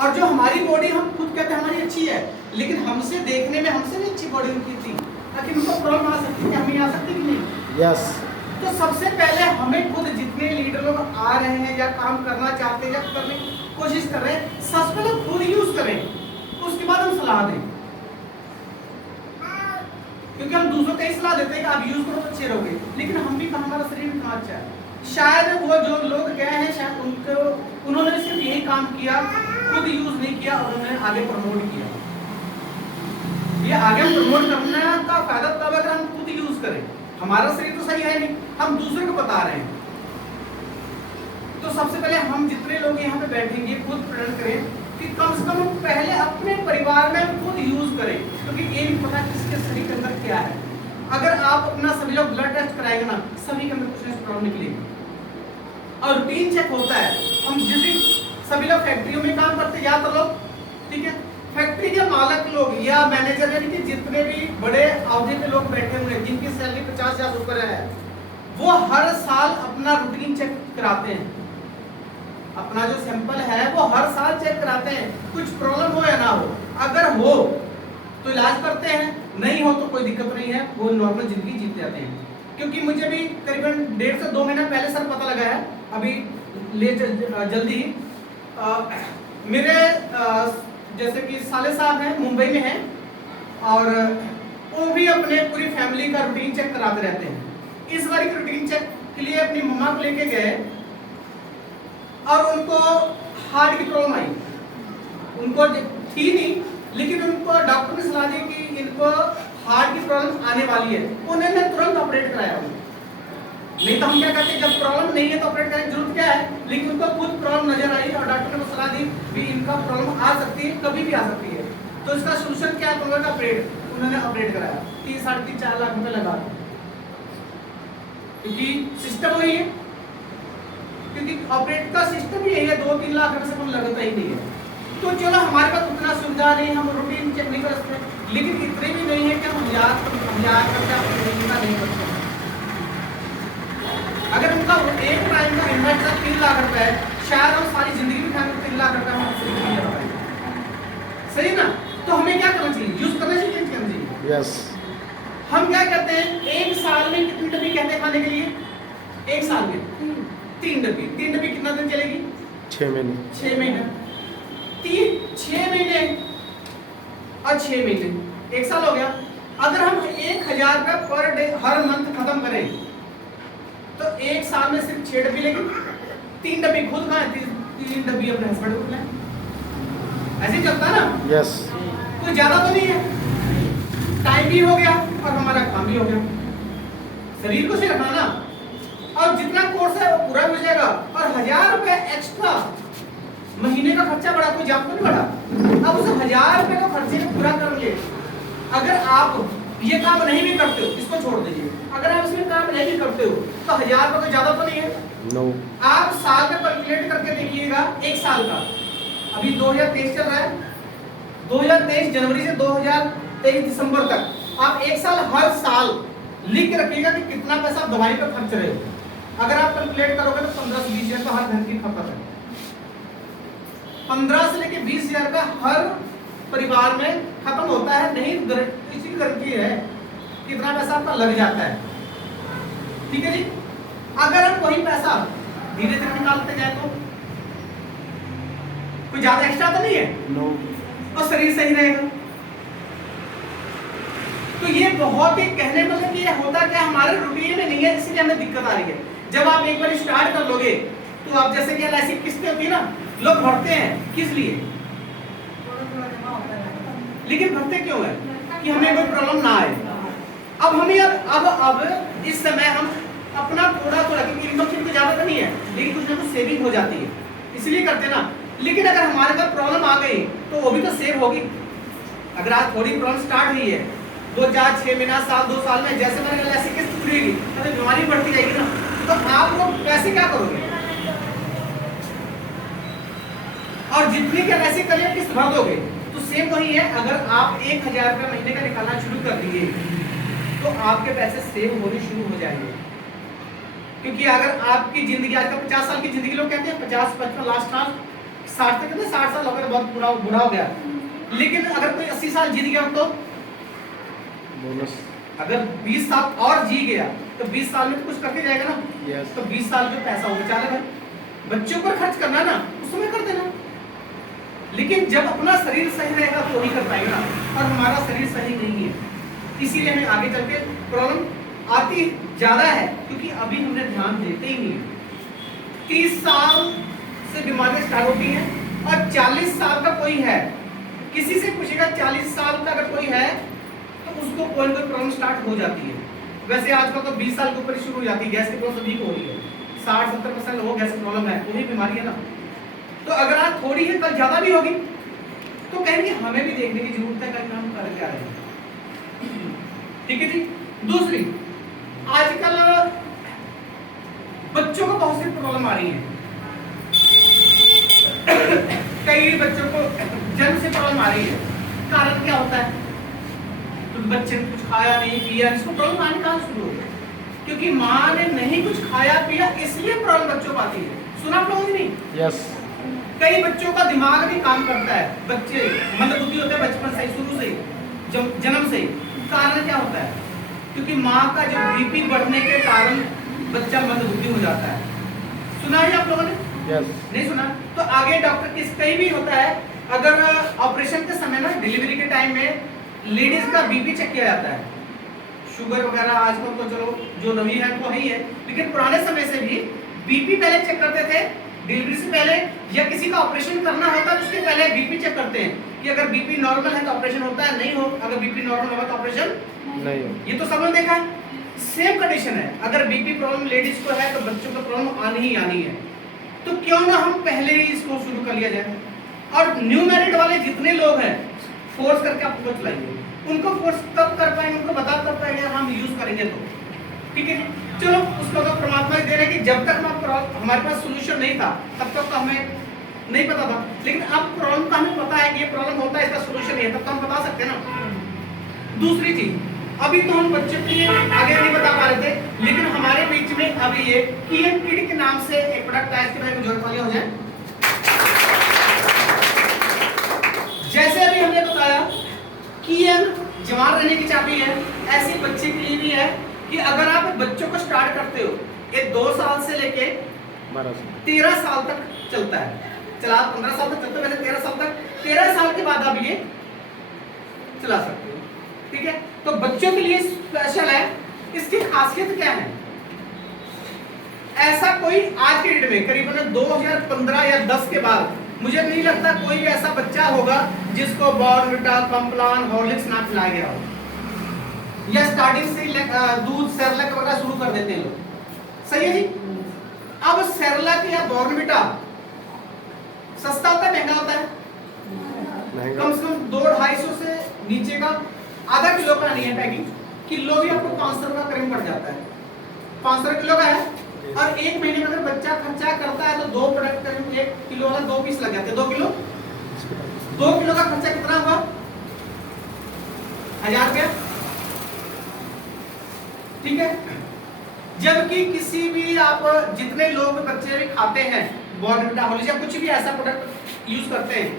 और जो हमारी बॉडी हम खुद कहते हैं हमारी अच्छी है, लेकिन हमसे देखने में हमसे भी अच्छी बॉडी उनकी थी, ताकि उनको प्रॉब्लम आ सकती है, हमें आ सकती कि नहीं। यस। तो सबसे पहले हमें खुद जितने लीडर लोग आ रहे हैं या काम करना चाहते हैं या करने की कोशिश कर रहे हैं, सबसे पहले खुद यूज करें, उसके बाद हम सलाह दें। क्योंकि हम दूसरों को ही सलाह देते हैं कि आप यूज करो तो अच्छे रहोगे, लेकिन हम भी कहा, हमारा शरीर इतना अच्छा है। शायद वो जो लोग गए हैं, शायद उन्होंने सिर्फ यही काम किया, खुद यूज नहीं किया और उन्होंने आगे प्रमोट किया। ये आगे प्रमोट करने का फायदा तब अगर हम खुद यूज करें। हमारा शरीर तो सही है नहीं, हम दूसरे को बता रहे हैं। तो सबसे पहले हम जितने लोग यहाँ पे बैठेंगे खुद प्रण करें कि कम से कम पहले अपने परिवार में खुद यूज करें, क्योंकि ये नहीं पता किसके शरीर के अंदर क्या है। अगर आप अपना सभी लोग ब्लड टेस्ट कराएंगे ना, सभी के अंदर कुछ ना कुछ प्रॉब्लम निकलेगी। और रूटीन चेक होता है। हम जिस दिन सभी लोग फैक्ट्रियों में काम करते हैं, या तो लोग, ठीक है, फैक्ट्री के मालक लोग या मैनेजर, यानी कि जितने भी बड़े अहदे पे लोग बैठे हुए हैं जिनकी सैलरी 50,000 ऊपर है, वो हर साल अपना रूटीन चेक कराते हैं। अपना जो सैंपल है वो हर साल चेक कराते हैं, कुछ प्रॉब्लम हो या ना हो। अगर हो तो इलाज करते हैं, नहीं हो तो कोई दिक्कत नहीं है, वो नॉर्मल जिंदगी जीते जाते हैं। क्योंकि मुझे भी करीबन 1.5 से 2 महीना पहले सर पता लगा है, अभी जल्दी ही मेरे जैसे कि साले साहब हैं, मुंबई में हैं, और वो भी अपने पूरी फैमिली का रूटीन चेक कराते रहते हैं। इस बार रूटीन चेक के लिए अपनी मम्मा को लेके गए और उनको हार्ट की प्रॉब्लम आई। उनको थी नहीं, लेकिन उनको डॉक्टर ने सलाह दी कि इनको हार्ट की प्रॉब्लम आने वाली है। उन्होंने तुरंत ऑपरेट कराया। नहीं तो हम क्या कहते हैं, जब प्रॉब्लम नहीं है तो ऑपरेट करने की जरूरत क्या है, लेकिन उनको खुद प्रॉब्लम नजर आई और डॉक्टर ने सलाह दी कि इनका प्रॉब्लम आ सकती है, कभी भी आ सकती है। तो इसका सोल्यूशन क्या है, उन्होंने ऑपरेट, उन्होंने ऑपरेट कराया। 3 साढ़े 3 4 लाख रुपए लगा, क्योंकि सिस्टम वही है, क्योंकि ऑपरेट का सिस्टम यही है, 2-3 लाख रुपए से कम लगता ही नहीं है। तो चलो हमारे पास उतना सुविधा नहीं, हम रूटीन चेक नहीं कर सकते, लेकिन इतने भी नहीं है कि हम हजार खर्चा नहीं कर सकते। अगर उनका एक टाइम का इन्वेस्ट 3 लाख रुपए है, शायद हम सारी जिंदगी में खाएंगे 3 लाख रुपए हम फ्री नहीं लगा पाएंगे। सही ना? तो हमें क्या करना चाहिए, यूज करना चाहिए। यस। हम क्या कहते हैं, एक साल में कितनी डब्बी कहते हैं खाने के लिए? एक साल में 3 डब्बी। 3 डब्बी कितना दिन चलेगी? 6 महीने। 6 महीने। 6 महीने और 6 महीने, 1 साल हो गया। अगर हम 1000 रुपए पर डे हर मंथ खत्म करें तो 1 साल में सिर्फ 6 डब्बी लेंगे। 3 डब्बी खुद खाएं, 3 डब्बी अपने हस्बैंड को खिलाएं। ऐसे ही चलता है ना? यस। कोई ज्यादा तो नहीं है, टाइम भी हो गया और हमारा काम भी हो गया। शरीर को सही रखना ना, और जितना कोर्स है वो पूरा हो जाएगा। और 1000 रुपए एक्स्ट्रा महीने का खर्चा बढ़ा, कोई जाप तो नहीं बढ़ा। अब उस 1000 रुपए का खर्चे को पूरा करेंगे। अगर आप ये काम नहीं भी करते हो, इसको छोड़ दीजिए। अगर आप इसमें काम नहीं भी करते हो तो 1000 रुपए ज्यादा तो नहीं है। नो। आप साल का कैलकुलेट करके देखिएगा, 1 साल का, अभी 2023 चल रहा है, 2023 जनवरी से 2023 दिसंबर तक आप 1 साल हर साल लिख के रखिएगा कि कितना पैसा आप दवाई पर खर्च रहे हो। अगर आप कैलकुलेट करोगे तो 15 से 20 हजार का हर घर की खपत है। 15 से लेके 20 हजार का हर परिवार में खत्म होता है। नहीं इसी करके है कितना पैसा आपका लग जाता है। ठीक है जी? अगर हम वही पैसा धीरे धीरे निकालते जाए तो कोई ज्यादा एक्स्ट्रा तो नहीं है। नो। और शरीर सही रहेगा। तो ये बहुत ही कहने मतलब कि ये होता क्या, हमारे रूटीन में नहीं है, इसलिए हमें दिक्कत आ रही है। जब आप एक बार स्टार्ट कर लोगे तो आप जैसे कि ऐसी किस्तें होती है ना, लोग भरते हैं किस लिए, लेकिन भरते क्यों है कि हमें कोई प्रॉब्लम ना आए। अब हमें अब इस समय हम अपना थोड़ा थोड़ा, क्योंकि इनकम तो ज्यादा तो नहीं है, लेकिन कुछ ना कुछ सेविंग हो जाती है, इसलिए करते ना। लेकिन अगर हमारे पास प्रॉब्लम आ गई तो वो भी तो सेव होगी। अगर आज थोड़ी प्रॉब्लम स्टार्ट हुई है, 2 4 6 महीना साल 2 साल में जैसे मैंने ऐसी किस्त पूरी तो बीमारी बढ़ती जाएगी ना, तो आप लोग पैसे क्या करोगे? और जितनी क्या ऐसी करिए किस्त भर दोगे। तो सेम वही है, अगर आप 1000 रुपये महीने का निकालना शुरू कर दिए तो आपके पैसे सेव होने शुरू हो जाएंगे। क्योंकि अगर आपकी जिंदगी आज का 50 साल की जिंदगी, लोग कहते हैं 50 55 लास्ट 60 तक कितने 60 साल हो गए, बहुत बूढ़ा हो गया। लेकिन अगर कोई 80 साल जीत गया तो बोनस, अगर 20 साल और जी गया तो 20 साल में तो कुछ करके जाएगा ना। यस, तो 20 साल जो पैसा वो बचा लेगा, बच्चों पर खर्च करना ना उस समय कर देना। लेकिन जब अपना शरीर सही रहेगा तो वही कर पाएगा ना, और हमारा शरीर सही नहीं है, इसीलिए हमें आगे चल के प्रॉब्लम आती ज्यादा है, क्योंकि अभी हमने ध्यान देते ही नहीं। 30 साल से बीमारियां स्टार्ट होती हैं, और 40 साल का कोई है, किसी से पूछेगा 40 साल का अगर कोई है तो उसको कोई ना कोई प्रॉब्लम स्टार्ट हो जाती है। वैसे आजकल तो 20 साल के ऊपर शुरू हो जाती है, गैस की प्रॉब्लम सभी को हो रही है, 60-70% लोगों को गैस की प्रॉब्लम है, वही बीमारी है ना। तो अगर आज थोड़ी है कल ज्यादा भी होगी, तो कहेंगे हमें भी देखने की जरूरत है कल हम कर क्या रहे हैं। ठीक है जी। दूसरी, आजकल बच्चों को बहुत सी प्रॉब्लम आ रही है। कई बच्चों को जन्म से प्रॉब्लम आ रही है। कारण क्या होता है? तो बच्चे ने कुछ खाया नहीं पिया, इसको प्रॉब्लम आने कहां शुरू हो गई? क्योंकि माँ ने नहीं कुछ खाया पिया, इसलिए प्रॉब्लम बच्चों को आती है। सुना आप लोगों ने नहीं? यस, कई बच्चों का दिमाग भी काम करता है, बच्चे मंदबुद्धि होते हैं बचपन से, शुरू से, जन्म से। कारण क्या होता है? क्योंकि माँ का जो बीपी बढ़ने के कारण बच्चा मंदबुद्धि हो जाता है। सुना है आप लोगों ने? यस, नहीं सुना? तो आगे डॉक्टर किस कहीं भी होता है, अगर ऑपरेशन के समय ना, डिलीवरी के टाइम में लेडीज का बीपी चेक किया जाता है, शुगर वगैरह। आजकल तो चलो जो नवी है वो है ही है, लेकिन पुराने समय से भी बीपी पहले चेक करते थे डिलीवरी से पहले, या किसी का ऑपरेशन करना होता है उसके पहले बीपी चेक करते हैं कि अगर बीपी नॉर्मल है तो ऑपरेशन होता है, नहीं हो अगर बीपी नॉर्मल होगा तो ऑपरेशन नहीं हो। ये तो सबने देखा है। सेम कंडीशन है, अगर बीपी प्रॉब्लम लेडीज को है तो बच्चों को प्रॉब्लम आनी ही आनी है। तो क्यों ना हम पहले ही इसको शुरू कर लिया जाए। और न्यू मैरिड वाले जितने लोग हैं, फोर्स करके आप खुद चलाइए, उनको फोर्स तब कर पाएंगे, उनको बता तब पाएंगे हम यूज करेंगे तो। ठीक है, चलो उसको तो परमात्मा ही दे रहे कि जब तक हमारे पास सोल्यूशन नहीं था तब तक तो हमें नहीं पता था, लेकिन अब प्रॉब्लम का हमें पता है कि ये प्रॉब्लम होता है, इसका सोल्यूशन है, तब तो हम बता सकते हैं ना। दूसरी चीज, अभी तो हम बच्चों के लिए आगे नहीं बता पा रहे थे, लेकिन हमारे बीच में अभी ये कीएम किड के नाम से एक प्रोडक्ट है, इसके बारे में जोड़ हो जाए। जैसे अभी हमने बताया कीएम जवान रहने की चाबी है, ऐसे बच्चे के लिए भी है कि अगर आप बच्चों को स्टार्ट करते हो, ये 2 साल से लेके 13 साल तक चलता है, चला 15 साल तक चलता है, वैसे 13 साल तक, 13 साल के बाद आप ये चला सकते हो। ठीक है, तो बच्चों के लिए स्पेशल है। इसकी खासियत क्या है? ऐसा कोई आज के डेट में करीबन 2015 या 10 के बाद मुझे नहीं लगता कोई भी ऐसा बच्चा होगा जिसको बॉर्नविटा, कॉम्प्लान, हॉर्लिक्स ना खिलाया गया हो, या स्टार्टिंग से दूध सेरेलैक वगैरह शुरू कर देते हैं लोग। सही है जी। अब सेरेलैक या बॉर्नविटा सस्ता होता है महंगा होता है? कम से कम 200-250 से नीचे का, आधा किलो का नहीं है पैकिंग, किलो भी आपको 500 रुपया करीब पड़ जाता है। 500 किलो का है, और एक महीने में अगर बच्चा खर्चा करता है तो 2 प्रोडक्ट करीब 1 किलो वाला 2 पीस लग जाते हैं। 2 किलो का खर्चा कितना हुआ? 1000 रुपया। ठीक है, जबकि किसी भी आप जितने लोग बच्चे भी खाते हैं बॉर्नविटा, हॉर्लिक्स या कुछ भी ऐसा प्रोडक्ट यूज करते हैं,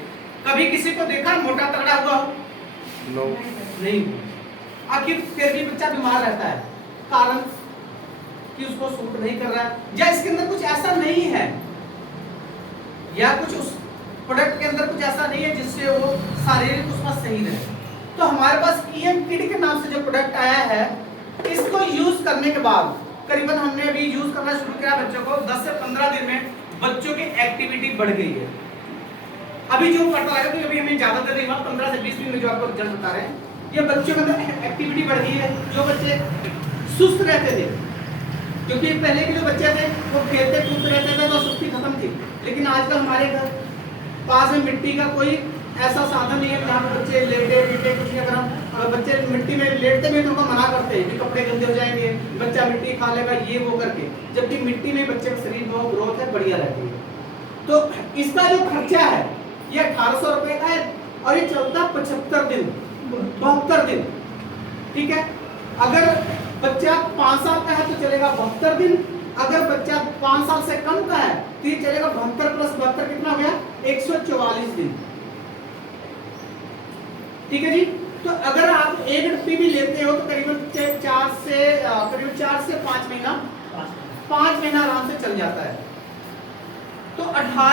कभी किसी को देखा मोटा तगड़ा हुआ हो? नो, नहीं। आखिर फिर भी बच्चा बीमार रहता है, कारण कि उसको सूट नहीं कर रहा है, या इसके अंदर कुछ ऐसा नहीं है, या कुछ उस प्रोडक्ट के अंदर कुछ ऐसा नहीं है जिससे वो शारीरिक उसका सही रहे। तो हमारे पास कीएम किड के नाम से जो प्रोडक्ट आया है, इसको यूज करने के बाद करीबन हमने अभी यूज करना शुरू किया बच्चों को, 10 से 15 दिन में बच्चों की एक्टिविटी बढ़ गई है। अभी जो पता लगा कि अभी हमें ज्यादा देर नहीं हुआ, 15 से 20 दिन में जो आपको रिजल्ट बता रहे हैं, ये बच्चों के अंदर एक्टिविटी बढ़ गई है। जो बच्चे सुस्त रहते थे, क्योंकि पहले के जो बच्चे थे वो खेलते कूदते रहते थे तो सुस्ती खत्म थी, लेकिन आजकल हमारे घर पास में मिट्टी का कोई ऐसा साधन नहीं है जहाँ पे बच्चे लेटे पीटे कुछ नहीं। अगर हम बच्चे मिट्टी में लेटते भी तो उनको मना करते हैं कि कपड़े गंदे हो जाएंगे, बच्चा मिट्टी खा लेगा, ये वो करके, जबकि मिट्टी में बच्चे का शरीर में ग्रोथ है बढ़िया रहती है। तो इसका जो खर्चा है ये 1800 रुपए का है, और ये चलता 75 दिन 72 दिन। ठीक है, अगर बच्चा 5 साल का है तो चलेगा 72 दिन, अगर बच्चा 5 साल से कम का है तो ये चलेगा 72 + 72 कितना हो गया 144 दिन। ठीक है जी। तो अगर आप AZP भी लेते हो तो करीबन 4 से 5 महीना आराम से चल जाता है। तो 18